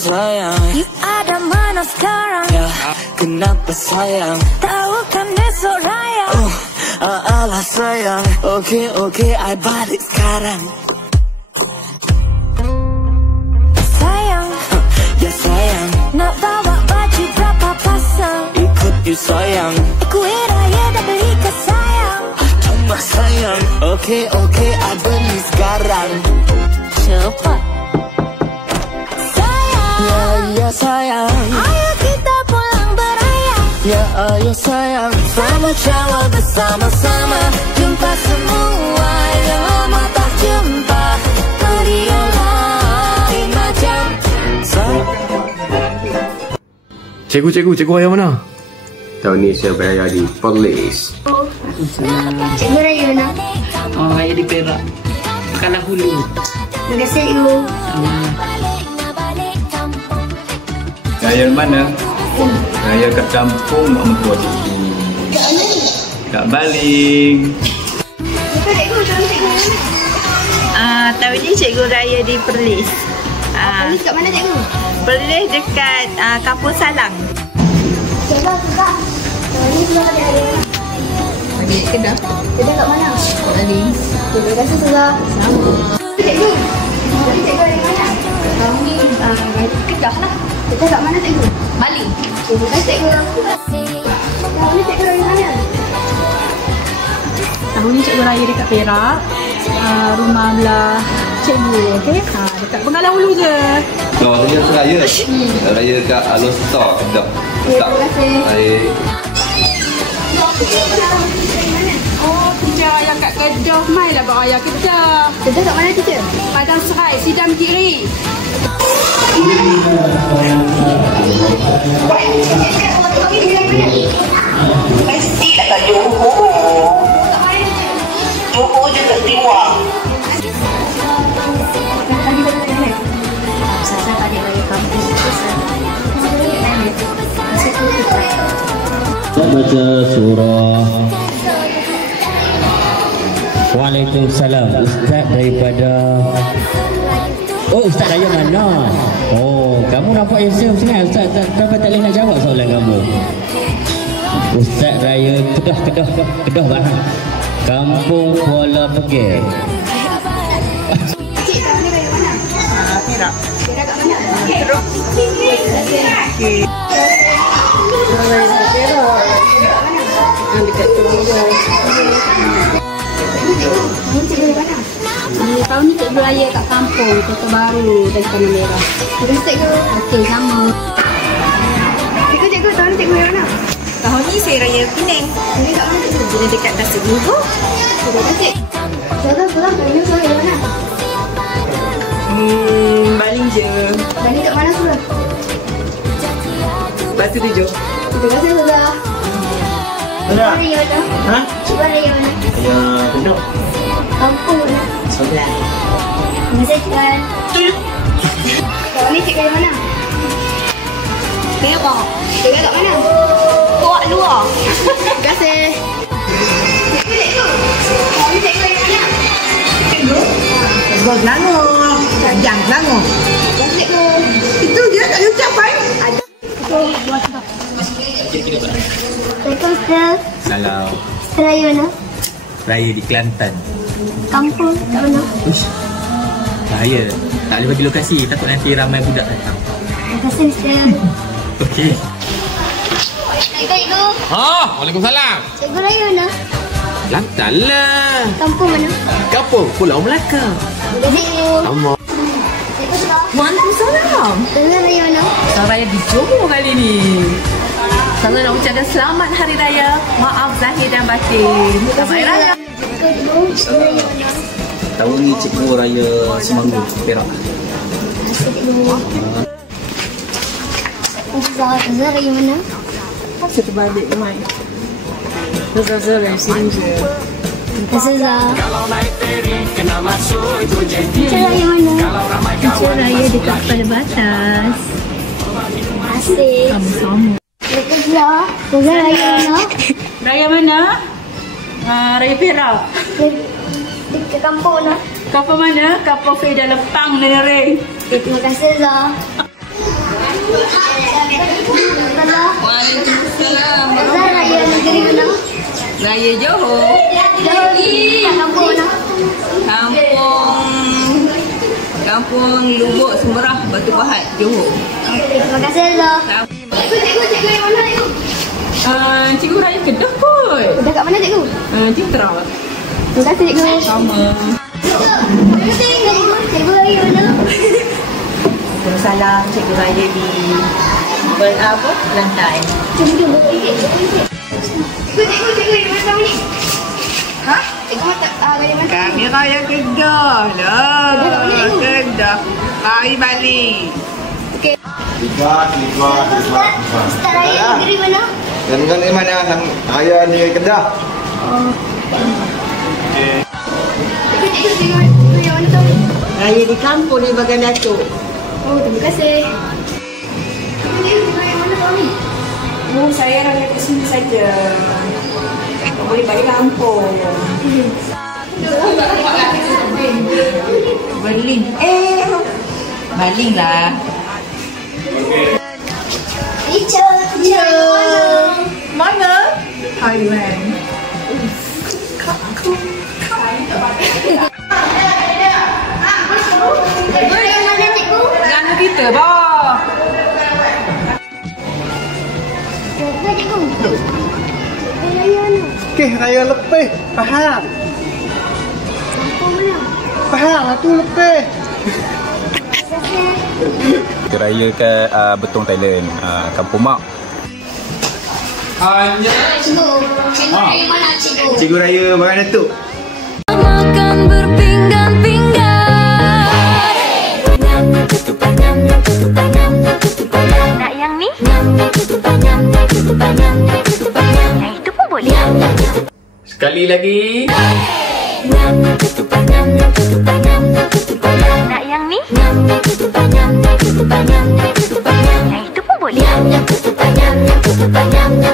sayang? You ada mana sekarang? Ya, kenapa sayang? Tahu kan besok raya. Alah sayang. Oke, I balik sekarang. Sayang, ya sayang. Nak bawa baju berapa pasang? Ikut you sayang. Kue raya dah beli ke sayang. Cuma sayang. Oke, I beli sekarang. Cepat. Ya sayang, ayo kita pulang beraya. Ya ayo sayang, sama jalan bersama-sama. Jumpa semua yang lama tak jumpa. Meriah lain macam. Cikgu raya mana? Tahun ni saya beraya di Perlis. Cikgu raya mana? Oh, raya di Perak. Kalah Hulu. Terima kasih cikgu. Raya mana? Raya kat kampung mak mentua cikgu. Kat Baling. Tahun ni cikgu raya di Perlis. Perlis kat mana cikgu? Perlis dekat Kampung Salang. Kedah. Tahun ni sudah ada raya. Lagi Kedah. Kedah kat mana? Baling. Terima kasih sudah. Sama. Cikgu. Cikgu dari mana? Tahun ni Kedah lah. Kedah kat mana cikgu? Baling. Terima kasih cikgu. Tahun ni cikgu dari mana? Tahun ni cikgu raya dekat Perak. Rumah belah cikgu, okey? Dekat Bengalan Hulu je. Kalau raya raya kat Alor Star Kedah. Terima kasih. Baik. Oh, teacher raya kat Kedah. Mai lah buat raya Kedah. Kedah kat mana teacher? Padang Serai, Sidang Kiri. Mestilah kat Johor. Johor je kat Tiwang. Saya balik raya kampus. Baca surah. Waalaikumsalam. Ustaz daripada... Oh, Ustaz Raya mana? Oh, kamu nampak yang senang. Ustaz tak boleh nak jawab soalan kamu. Ustaz Raya Kedah Bahang. Kampung Kuala Pegel. Cik, tahun ni raya mana? Perak. Kedah kat mana? Teruk. Okey. Dekat Terengganu. Cikgu dari mana? Tahun ni cikgu raya kat kampung Kota Baru dan Tanah Merah. Terima kasih cikgu. Okey, sama. Cikgu, tahun ni cikgu dari mana? Tahun ni saya raya Penang. Cikgu kat mana cikgu? Dia dekat Tasik Johor. Terima kasih. Sudah, tahun ni sudah dari mana? Baling je. Balik kat mana sudah? Batu Tujuh. Terima kasih sudah. Cikgu raya mana? Ha? Cikgu raya mana? Ya, Kedah. Kampung mana? Sebelah. Terima kasih cikgu. Tahun ni cikgu dari mana? Perak. Cikgu kat mana? Kuat luar. Terima kasih. Cikgu. Tahun ni cikgu dari mana? Cikgu Selangor. Jang Selangor. Terima kasih cikgu. Itu je tak ada ucapan. Ada. Waalaikumsalam. Salam. Raya mana? Raya di Kelantan. Kampung kat mana? Uish. Bahaya. Tak boleh bagi lokasi. Takut nanti ramai budak datang. Terima kasih Mister. Okey. Cikgu. Waalaikumsalam. Cikgu raya mana? Kelantan lah. Kampung mana? Kampung Pulau Melaka. Terima kasih cikgu. Amat. Cikgu sudah. Waalaikumsalam. Cikgu raya mana? Saya raya di Johor kali ni. Saya nak ucapkan selamat Hari Raya. Maaf zahir dan batin. Selamat Hari Raya. Cikgu raya mana? Tahun ni cikgu raya Semanggu, Perak. Terima kasih cikgu. Cikgu raya mana? Saya terbalik mai. Saya dari sini je. Terima kasih Zah. Cikgu raya mana? Cikgu raya dekat Kepala Batas. Terima kasih. Sama-sama. Cikgu raya mana? Raya mana? Raya Perak. Di kampung mana? Kampung mana? Kampung Feda Lepang, Nenering. Terima kasih Zah. Waalaikumsalam. Raya negeri mana? Raya Johor. Kampung mana? Kampung Lubuk Semerah Batu Pahat Johor. Terima kasih Allah. Cikgu yang mana cikgu? Cikgu Raya Kedah kot. Kedah kat mana cikgu? Citra. Terima kasih cikgu. Sama. Cikgu Raya mana? Salam Cikgu Raya di lantai. Cikgu yang mana ni? Ha? Cikgu Raya mana? Kami Raya Kedah lah. Kedah. Mari balik. Ustaz Raya negeri mana? Negeri mana? Raya negeri Kedah. Cikgu yang mana tahu? Raya di kampung di Bagan Datuk. Oh, terima kasih. Cikgu yang mana tahu ni? Saya raya ke sini saja. Boleh balik kampung. Berlin. Baling lah. Teacher Mana? Thailand. Cikgu yang mana cikgu? Ganu kita bah. Cikgu cikgu. Raya mana? Okey, raya lepeh. Faham? Kampung mana? Faham lah tu lepeh. Raya ke Betong Thailand, Kampung Mak. Cikgu yang mana cikgu? Cikgu Raya Bagan Datuk. Makan berpinggan-pinggan. Nak yang ni? Yang itu pun boleh. Sekali lagi. Nak yang ni? Yang itu pun boleh. Sukanya.